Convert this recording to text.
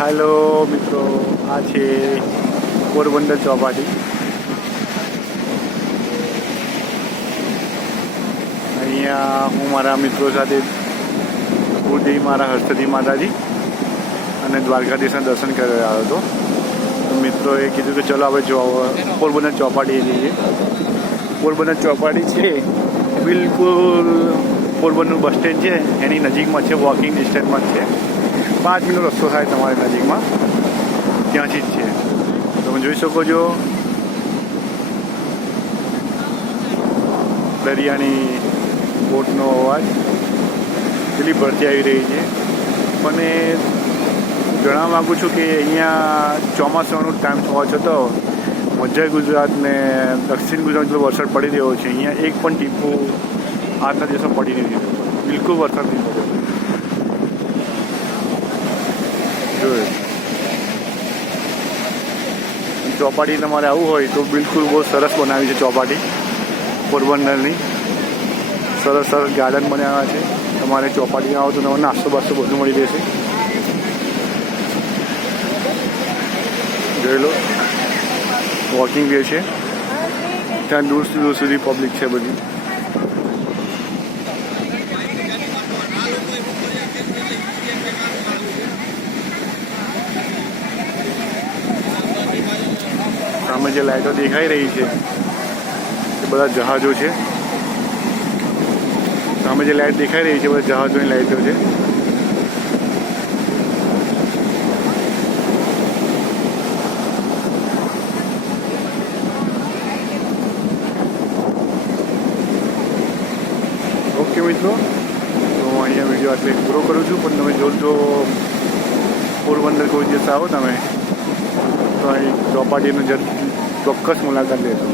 Hello મિત્રો, આ છે પોરબંદર ચોપાટી. અહીંયા હું મારા મિત્રો સાથે કુળદેવી મારા હસ્તદી માતાજી અને દ્વારકાધીશના દર્શન કરી આવ્યો હતો. તો મિત્રોએ કીધું કે ચલો આપણે પોરબંદર ચોપાટી જઈએ. પોરબંદર ચોપાટી છે બિલકુલ પોરબંદર બસ સ્ટેન્ડ છે એની નજીકમાં છે, વોકિંગ ડિસ્ટન્સમાં જ છે. 5 મિનિટનો રસ્તો થાય તમારી નજીકમાં, ત્યાંથી જ છે. તમે જોઈ શકો છો દરિયાની બોટનો અવાજ, પેલી ભરતી આવી રહી છે. પણ એ જણાવવા માગું છું કે અહીંયા ચોમાસાનો ટાઈમ હોવા છતાં મધ્ય ગુજરાત ને દક્ષિણ ગુજરાતમાં વરસાદ પડી રહ્યો છે. અહીંયા એક પણ ટીપું આજના દિવસમાં પડી નથી રહ્યો, બિલકુલ વરસાદ નહીં પડ્યો. ચોપાટી તમારે આવવું હોય તો બિલકુલ બહુ સરસ બનાવી છે ચોપાટી પોરબંદરની. સરસ સરસ ગાર્ડન બનાવ્યા છે. તમારે ચોપાટી આવો તો તમારે નાસ્તો બાસ્તો બધું મળી રહેશે. જોઈ લો વોકિંગ વે છે, ત્યાં દૂર સુધી પબ્લિક છે બધી. સામે જે લાઇટો દેખાઈ રહી છે એ બધા જહાજો છે. સામે જે લાઇટ દેખાઈ રહી છે બધા જહાજોની લાઇટો છે. ઓકે મિત્રો, તો હું અહીંયા વિડીયો આટલે પૂરો કરું છું. પણ તમે જો પોરબંદર કોઈ દિવસ આવો તમે તો અહીં ચોપાટીનો ચોક્કસ મુલાકાત લેજો.